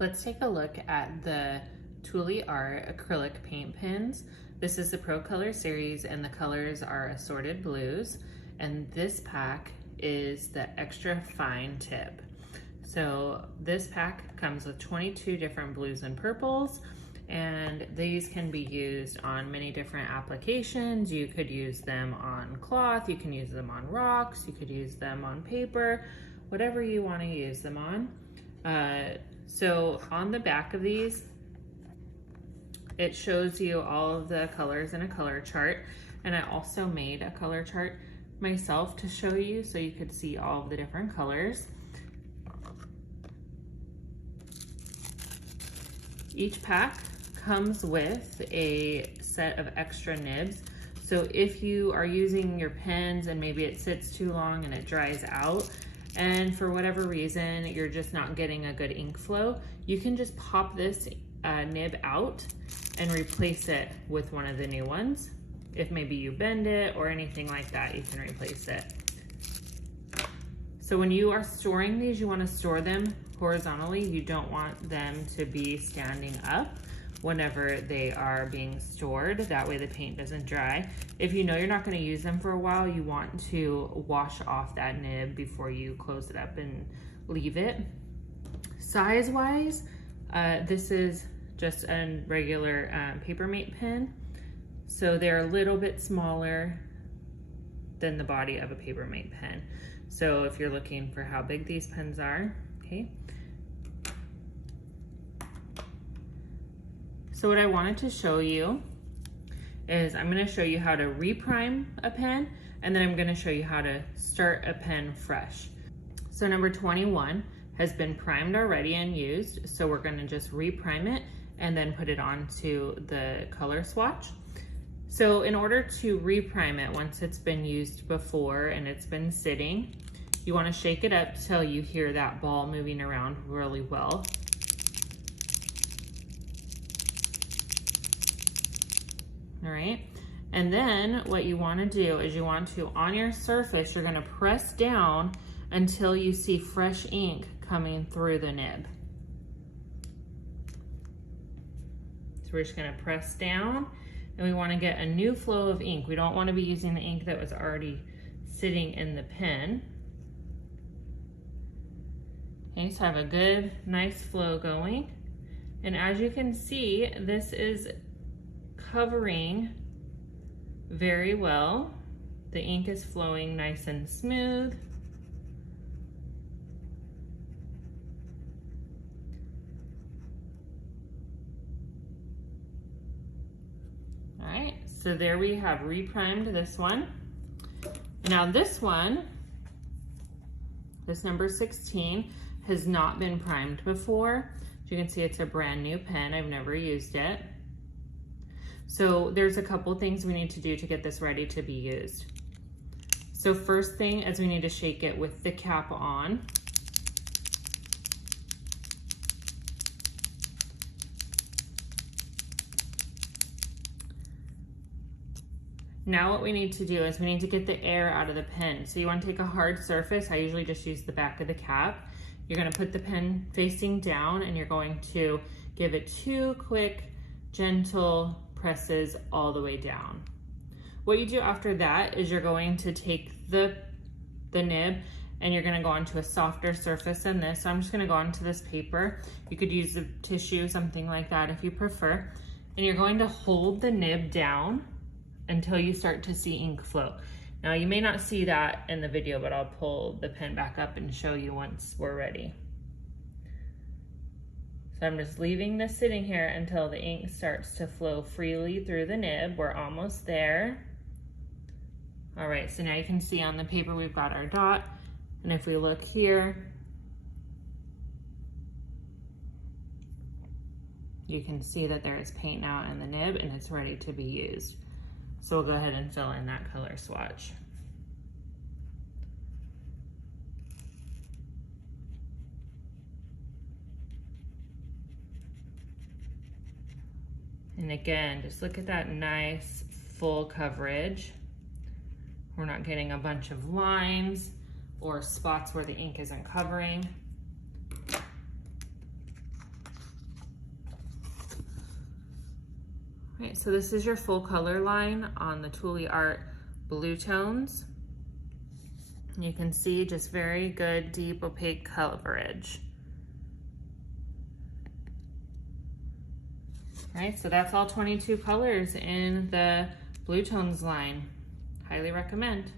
Let's take a look at the TooliART acrylic paint pens. This is the Pro Color series and the colors are Assorted blues. And this pack is the extra fine tip. So this pack comes with 22 different blues and purples, and these can be used on many different applications. You could use them on cloth, you can use them on rocks, you could use them on paper, whatever you want to use them on. So on the back of these, it shows you all of the colors in a color chart. And I also made a color chart myself to show you so you could see all of the different colors. Each pack comes with a set of extra nibs. So if you are using your pens and maybe it sits too long and it dries out, and for whatever reason you're just not getting a good ink flow, you can just pop this nib out and replace it with one of the new ones. If maybe you bend it or anything like that, you can replace it. So when you are storing these, you want to store them horizontally. You don't want them to be standing up whenever they are being stored. That way the paint doesn't dry. If you know you're not going to use them for a while, you want to wash off that nib before you close it up and leave it. Size wise, this is just a regular Papermate pen. So they're a little bit smaller than the body of a Papermate pen. So if you're looking for how big these pens are, okay. So what I wanted to show you is I'm going to show you how to reprime a pen, and then I'm going to show you how to start a pen fresh. So number 21 has been primed already and used, so we're going to just reprime it and then put it onto the color swatch. So in order to reprime it, once it's been used before and it's been sitting, you want to shake it up till you hear that ball moving around really well. All right, and then what you want to do is you want to, on your surface, you're going to press down until you see fresh ink coming through the nib. So we're just going to press down, and we want to get a new flow of ink. We don't want to be using the ink that was already sitting in the pen. Okay, so have a good, nice flow going. And as you can see, this is covering very well. The ink is flowing nice and smooth. All right, so there we have reprimed this one. Now this one, this number 16, has not been primed before. As you can see, it's a brand new pen. I've never used it. So there's a couple things we need to do to get this ready to be used. So first thing is we need to shake it with the cap on. Now what we need to do is we need to get the air out of the pen. So you want to take a hard surface. I usually just use the back of the cap. You're going to put the pen facing down and you're going to give it 2 quick, gentle presses all the way down. What you do after that is you're going to take the nib and you're going to go onto a softer surface than this. So I'm just going to go onto this paper. You could use a tissue, something like that if you prefer. And you're going to hold the nib down until you start to see ink flow. Now you may not see that in the video, but I'll pull the pen back up and show you once we're ready. So I'm just leaving this sitting here until the ink starts to flow freely through the nib. We're almost there. All right, so now you can see on the paper we've got our dot. And if we look here, you can see that there is paint now in the nib and it's ready to be used. So we'll go ahead and fill in that color swatch. And again, just look at that nice full coverage. We're not getting a bunch of lines or spots where the ink isn't covering. All right, so this is your full color line on the TooliArt blue tones. You can see just very good, deep, opaque coverage. All right, so that's all 22 colors in the blue tones line. Highly recommend.